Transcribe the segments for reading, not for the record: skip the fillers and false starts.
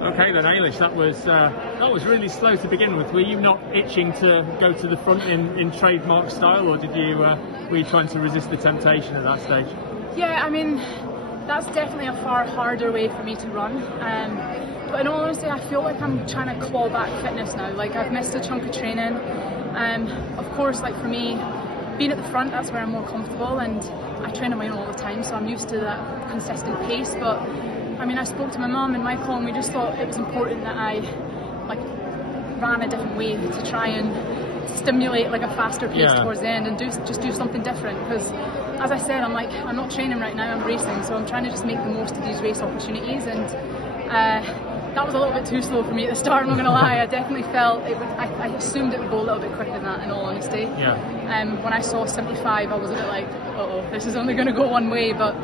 Okay then, Eilish, that was really slow to begin with. Were you not itching to go to the front in trademark style, or were you trying to resist the temptation at that stage? Yeah, I mean, that's definitely a far harder way for me to run. But in all honesty, I feel like I'm trying to claw back fitness now. Like, I've missed a chunk of training. Of course, like for me, being at the front, that's where I'm more comfortable, and I train on my own all the time, so I'm used to that consistent pace. But I mean, I spoke to my mum and Michael, and we just thought it was important that I ran a different way to try and stimulate like a faster pace towards the end, and just do something different. Because as I said, I'm not training right now, I'm racing, so I'm trying to just make the most of these race opportunities. And that was a little bit too slow for me at the start, I'm not going to lie. I definitely felt it would, I assumed it would go a little bit quicker than that, in all honesty. When I saw 75, I was a bit like, uh-oh, this is only going to go one way. But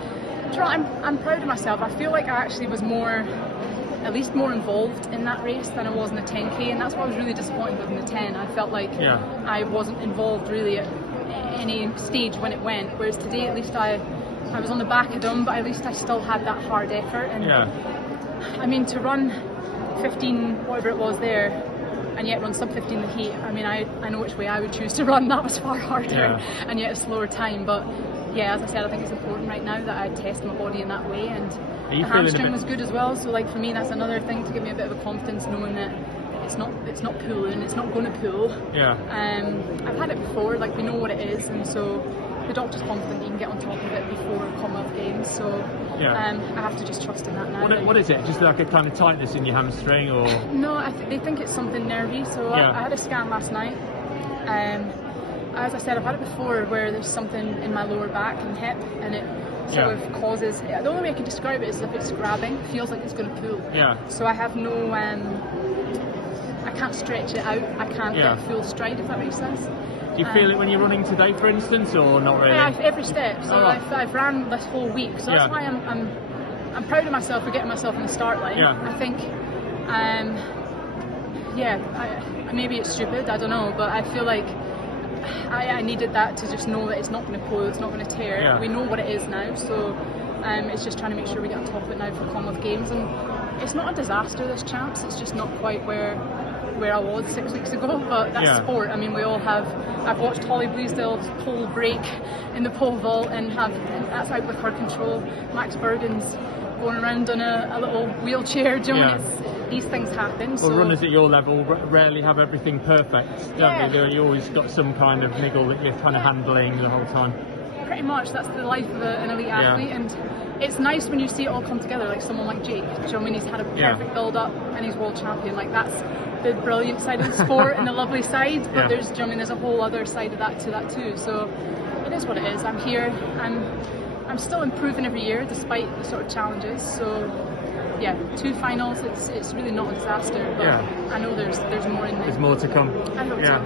I'm proud of myself. I feel like I actually was at least more involved in that race than I was in the 10k, and that's what I was really disappointed with in the 10. I felt like I wasn't involved really at any stage when it went, whereas today at least I was on the back of them, but at least I still had that hard effort. And I mean, to run 15 whatever it was there and yet run sub 15 the heat, I mean, I know which way I would choose to run. That was far harder and yet a slower time. But yeah, as I said, I think it's important right now that I test my body in that way, and the hamstring was good as well. So like for me, that's another thing to give me a bit of a confidence, knowing that it's not pulling, it's not going to pull. I've had it before, like we know what it is, and so the doctor's confident you can get on top of it before Commonwealth Games. So I have to just trust in that now. What is it? Just like a kind of tightness in your hamstring, or? No, they think it's something nervy. So I had a scan last night. As I said, I've had it before where there's something in my lower back and hip, and it sort of causes. The only way I can describe it is if it's grabbing, it feels like it's going to pull. So I have no. I can't stretch it out. I can't get full stride, if that makes sense. Do you feel it when you're running today, for instance, or not really? Yeah, every step. So I've ran this whole week, so that's why I'm proud of myself for getting myself in the start line. I think, maybe it's stupid, I don't know, but I feel like I needed that to just know that it's not going to pull, it's not going to tear. We know what it is now, so it's just trying to make sure we get on top of it now for Commonwealth Games. And it's not a disaster, this champs, it's just not quite where I was 6 weeks ago, but that's sport. I mean, we all have. I've watched Holly Bleasdale's pole break in the pole vault, and that's out with her control. Max Bergen's going around on a little wheelchair. Do you know, these things happen. Well, so runners at your level rarely have everything perfect, don't you? You always got some kind of niggle that you're kind of handling the whole time. Pretty much, that's the life of an elite athlete, and it's nice when you see it all come together, like someone like Jake. Do you know, I mean, he's had a perfect build-up and he's world champion. Like, that's the brilliant side of the sport and the lovely side, but there's, do you know, I mean, there's a whole other side of that too. So it is what it is. I'm here. I'm still improving every year despite the sort of challenges. So yeah, 2 finals. It's really not a disaster, but I know there's more in there. There's more to come. I hope so.